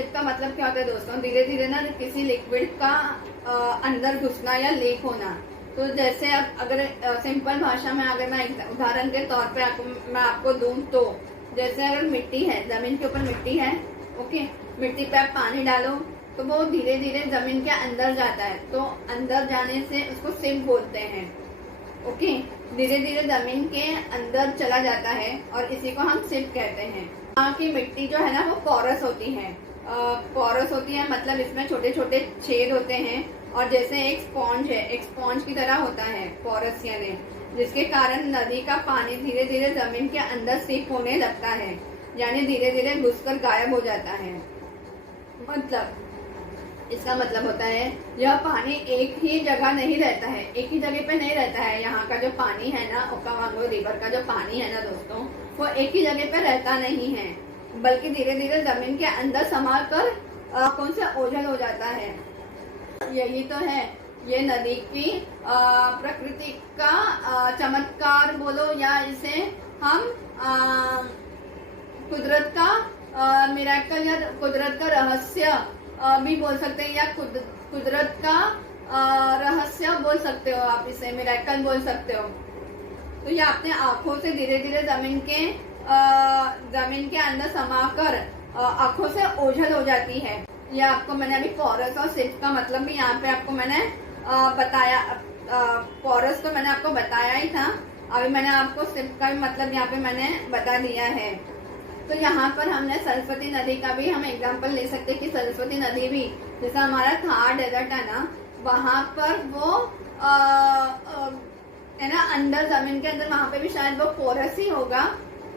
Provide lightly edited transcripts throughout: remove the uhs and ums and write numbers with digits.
SIP का मतलब क्या होता है दोस्तों, धीरे धीरे ना किसी लिक्विड का अंदर घुसना या लीक होना। तो जैसे अब अगर सिंपल भाषा में अगर मैं उदाहरण के तौर पे मैं आपको दूं तो जैसे अगर मिट्टी है, जमीन के ऊपर मिट्टी है, ओके, मिट्टी पे आप पानी डालो तो वो धीरे धीरे जमीन के अंदर जाता है, तो अंदर जाने से उसको सिप बोलते हैं। ओके, धीरे धीरे जमीन के अंदर चला जाता है और इसी को हम सिप कहते हैं। यहाँ की मिट्टी जो है ना वो पोरस होती है। पोरस होती है मतलब इसमें छोटे छोटे छेद होते हैं और जैसे एक स्पॉन्ज है, एक स्पॉन्ज की तरह होता है पोरस, यानी जिसके कारण नदी का पानी धीरे धीरे जमीन के अंदर सिप होने लगता है, यानी धीरे धीरे घुसकर गायब हो जाता है। मतलब इसका मतलब होता है यह पानी एक ही जगह नहीं रहता है, एक ही जगह पे नहीं रहता है। यहाँ का जो पानी है ना, ओकावांगो रिवर का जो पानी है ना दोस्तों, वो एक ही जगह पे रहता नहीं है, बल्कि धीरे धीरे जमीन के अंदर समा कर कौन से ओझल हो जाता है। यही तो है ये नदी की प्रकृति का चमत्कार बोलो, या इसे हम कुदरत का मिरेकल या कुदरत का रहस्य भी बोल सकते हैं, या कुदरत का रहस्य बोल सकते हो आप, इसे मिरेकल बोल सकते हो। तो ये अपने आंखों से धीरे धीरे जमीन के अंदर समाकर आंखों से ओझल हो जाती है। ये आपको मैंने अभी पोरस और सिप का मतलब भी यहाँ पे आपको मैंने बताया। पोरस तो मैंने आपको बताया ही था, अभी मैंने आपको सिप का भी मतलब यहाँ पे मैंने बता दिया है। तो यहाँ पर हमने सरस्वती नदी का भी हम एग्जांपल ले सकते हैं कि सरस्वती नदी भी जैसा हमारा थार डेजर्ट है ना, वहाँ पर वो है ना अंदर जमीन के अंदर, वहाँ पे भी शायद वो पोरस ही होगा।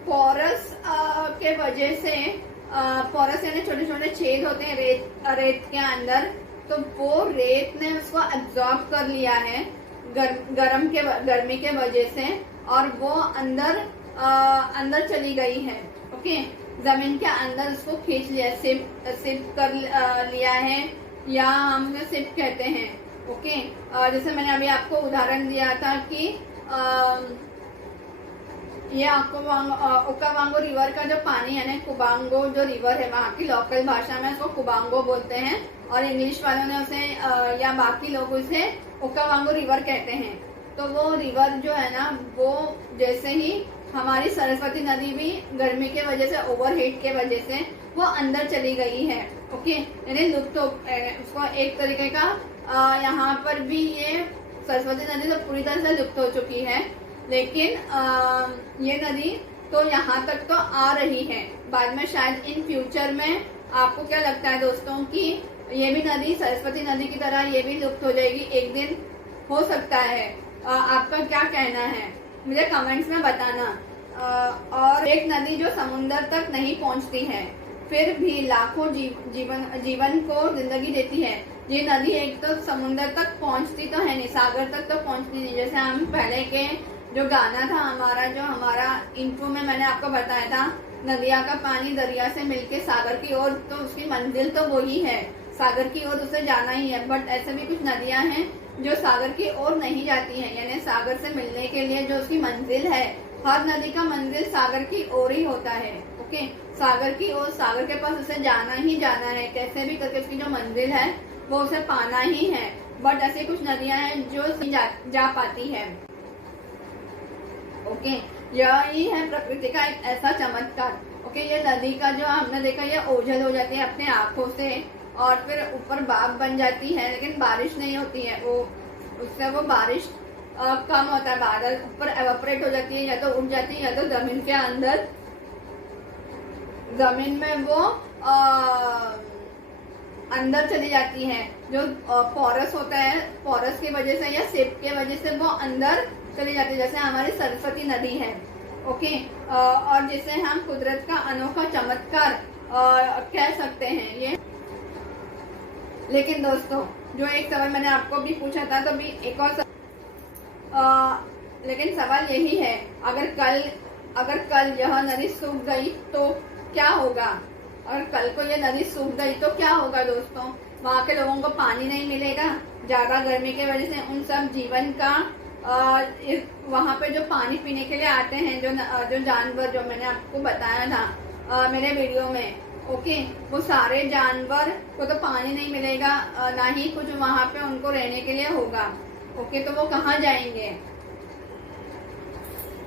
पोरस के वजह से पोरस यानी छोटे छोटे छेद होते हैं रेत के अंदर, तो वो रेत ने उसको एब्जॉर्ब कर लिया है गर्मी के वजह से, और वो अंदर चली गई है। ओके, जमीन के अंदर उसको खींच लिया, सिप कर लिया है, या हम सिप कहते हैं। ओके, जैसे मैंने अभी आपको उदाहरण दिया था कि ये ओकावांगो रिवर का जो पानी है ना, कुबांगो जो रिवर है, वहाँ की लोकल भाषा में उसको कुबांगो बोलते हैं, और इंग्लिश वालों ने उसे या बाकी लोग उसे ओकावांगो रिवर कहते हैं। तो वो रिवर जो है ना, वो जैसे ही हमारी सरस्वती नदी भी गर्मी के वजह से, ओवरहीट के वजह से वो अंदर चली गई है। ओके, यानी लुप्त उसको एक तरीके का यहाँ पर भी ये सरस्वती नदी तो पूरी तरह से लुप्त हो चुकी है, लेकिन ये नदी तो यहाँ तक तो आ रही है। बाद में शायद इन फ्यूचर में आपको क्या लगता है दोस्तों कि ये भी नदी सरस्वती नदी की तरह ये भी लुप्त हो जाएगी एक दिन? हो सकता है। आपका क्या कहना है मुझे कमेंट्स में बताना। और एक नदी जो समुंदर तक नहीं पहुंचती है फिर भी लाखों जीवन को जिंदगी देती है, ये नदी एक तो समुंदर तक पहुंचती तो है नहीं, सागर तक तो पहुंचती नहीं। जैसे हम पहले के जो गाना था हमारा इंट्रो में मैंने आपको बताया था, नदिया का पानी दरिया से मिलके सागर की ओर, तो उसकी मंजिल तो वही है, सागर की ओर उसे जाना ही है। बट ऐसे भी कुछ नदियां हैं जो सागर की ओर नहीं जाती हैं, यानी सागर से मिलने के लिए जो उसकी मंजिल है, हर नदी का मंजिल सागर की ओर ही होता है। ओके, सागर की ओर, सागर के पास उसे जाना ही जाना है, कैसे भी करके उसकी जो मंजिल है वो उसे पाना ही है। बट ऐसी कुछ नदियां हैं जो जा पाती है। ओके, यही है प्रकृति का एक ऐसा चमत्कार। ओके, ये नदी का जो हमने देखा, ये ओझल हो जाती है अपने आंखों से और फिर ऊपर बाग बन जाती है, लेकिन बारिश नहीं होती है, वो उससे वो बारिश कम होता है, बादल ऊपर एवापोरेट हो जाती है, या तो उड़ जाती है या तो जमीन के अंदर, जमीन में वो अंदर चली जाती है। जो पोरस होता है, पोरस की वजह से या सिप के वजह से वो अंदर चली जाती है, जैसे हमारी सरस्वती नदी है। ओके, और जिसे हम कुदरत का अनोखा चमत्कार कह सकते हैं ये। लेकिन दोस्तों, जो एक सवाल मैंने आपको भी पूछा था, तो भी एक और लेकिन सवाल यही है, अगर कल यह नदी सूख गई तो क्या होगा? और कल को ये नदी सूख गई तो क्या होगा दोस्तों? वहाँ के लोगों को पानी नहीं मिलेगा, ज्यादा गर्मी के वजह से उन सब जीवन का वहाँ पे जो पानी पीने के लिए आते हैं, जो जानवर, जो मैंने आपको बताया था मेरे वीडियो में, ओके, वो सारे जानवर को तो पानी नहीं मिलेगा, ना ही कुछ वहां पे उनको रहने के लिए होगा। ओके, तो वो कहाँ जाएंगे?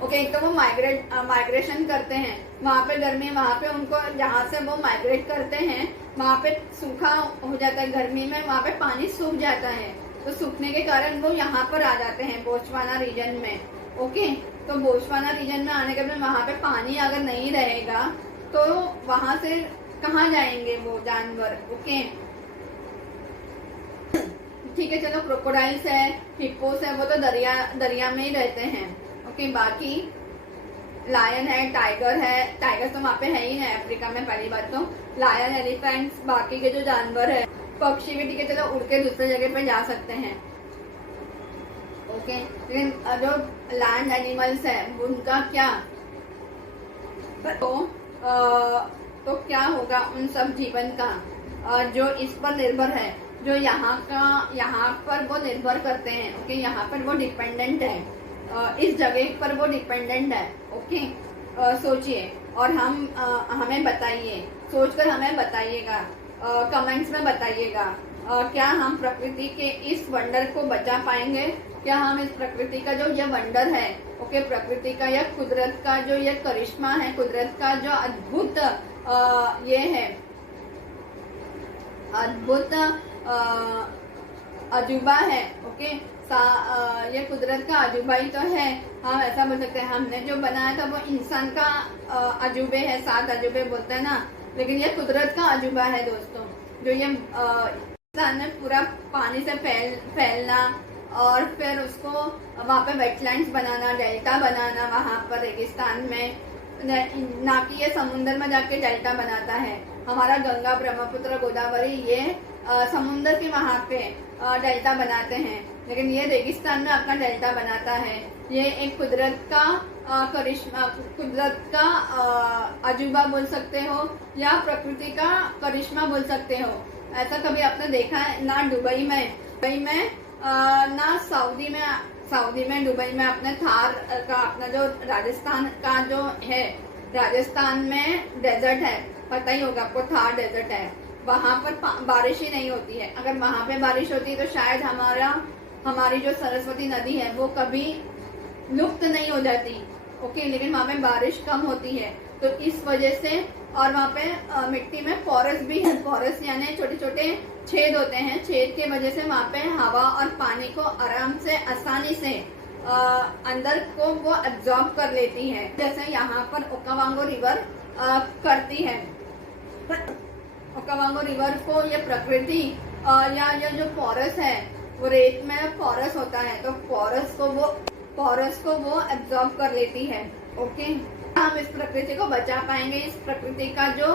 ओके, एक तो वो माइग्रेशन करते हैं, वहां पे गर्मी, वहां पे उनको जहाँ से वो माइग्रेट करते हैं वहां पे सूखा हो जाता है, गर्मी में वहां पे पानी सूख जाता है, तो सूखने के कारण वो यहाँ पर आ जाते हैं बोत्सवाना रीजन में। ओके, तो बोत्सवाना रीजन में आने के बाद वहां पे पानी अगर नहीं रहेगा तो वहां से कहाँ जाएंगे वो जानवर? ओके, ठीक है, चलो क्रोकोडाइल्स है, हिप्पोस है, वो तो दरिया में ही रहते हैं। ओके, बाकी लायन है, टाइगर है, टाइगर तो वहाँ पे है ही है अफ्रीका में, पहली बात तो लायन, एलिफेंट्स, बाकी के जो जानवर है, पक्षी भी ठीक है चलो उड़ के दूसरे जगह पे जा सकते हैं। ओके, लेकिन जो लैंड एनिमल्स है उनका क्या? तो क्या होगा उन सब जीवन का जो इस पर निर्भर है, जो यहाँ पर वो निर्भर करते हैं। ओके, यहाँ पर वो डिपेंडेंट है, इस जगह पर वो डिपेंडेंट है। ओके, सोचिए और हमें बताइए, सोचकर हमें बताइएगा, कमेंट्स में बताइएगा, क्या हम प्रकृति के इस वंडर को बचा पाएंगे? क्या हम इस प्रकृति का जो ये वंडर है, ओके, प्रकृति का या कुदरत का जो ये करिश्मा है, कुदरत का जो अद्भुत ये है, अद्भुत अजूबा है। ओके, ये कुदरत का अजूबा ही तो है, हम ऐसा बोल सकते हैं। हमने जो बनाया था वो इंसान का अजूबे है, 7 अजूबे बोलते हैं ना, लेकिन ये कुदरत का अजूबा है दोस्तों। जो ये इंसान ने पूरा पानी से फैलना और फिर उसको वहाँ पे वेटलैंड्स बनाना, डेल्टा बनाना, वहाँ पर रेगिस्तान में, ना कि ये समुन्द्र में जाके डेल्टा बनाता है। हमारा गंगा, ब्रह्मपुत्र, गोदावरी ये समुन्द्र के वहाँ पे डेल्टा बनाते हैं, लेकिन ये रेगिस्तान में अपना डेल्टा बनाता है। ये एक कुदरत का करिश्मा, कुदरत का अजूबा बोल सकते हो या प्रकृति का करिश्मा बोल सकते हो। ऐसा कभी आपने देखा है ना? दुबई में ना सऊदी में दुबई में अपने थार का, अपना जो राजस्थान का जो है, राजस्थान में डेजर्ट है, पता ही होगा आपको, थार डेजर्ट है, वहां पर बारिश ही नहीं होती है। अगर वहां पे बारिश होती है तो शायद हमारी जो सरस्वती नदी है वो कभी लुप्त नहीं हो जाती। ओके, लेकिन वहां पे बारिश कम होती है, तो इस वजह से, और वहाँ पे मिट्टी में पोरस भी है, पोरस यानी छोटे छोटे छेद होते हैं, छेद के वजह से वहाँ पे हवा और पानी को आराम से, आसानी से अंदर को वो एब्जॉर्ब कर लेती है, जैसे यहाँ पर ओकावांगो रिवर करती है। ओकावांगो रिवर को ये प्रकृति या ये जो पोरस है, वो रेत में पोरस होता है, तो पोरस को वो एब्जॉर्ब कर लेती है। ओके, हम इस प्रकृति को बचा पाएंगे, इस प्रकृति का जो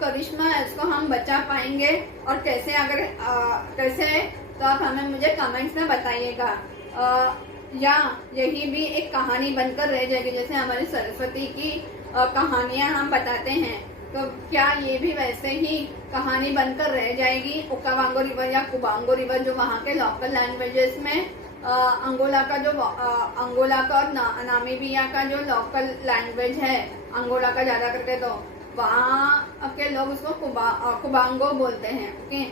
करिश्मा है इसको हम बचा पाएंगे, और कैसे, कैसे, तो आप हमें मुझे कमेंट्स में बताइएगा। या यही भी एक कहानी बनकर रह जाएगी, जैसे हमारी सरस्वती की कहानियां हम बताते हैं, तो क्या ये भी वैसे ही कहानी बनकर रह जाएगी? ओकावांगो रिवर या कुबांगो रिवर, जो वहाँ के लोकल लैंग्वेजेस में, अंगोला का और नामीबिया का जो लोकल लैंग्वेज है, अंगोला का ज्यादा करके, तो वहाँ के लोग उसको कुबांगो बोलते हैं। ओके,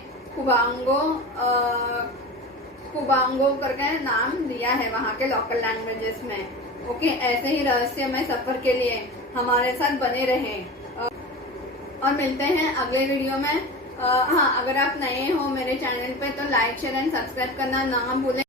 कुबांगो करके नाम दिया है वहाँ के लोकल लैंग्वेजेस में। ओके, ऐसे ही रहस्यमय सफर के लिए हमारे साथ बने रहें, और मिलते हैं अगले वीडियो में। हाँ, अगर आप नए हो मेरे चैनल पे तो लाइक, शेयर एंड सब्सक्राइब करना ना भूलें।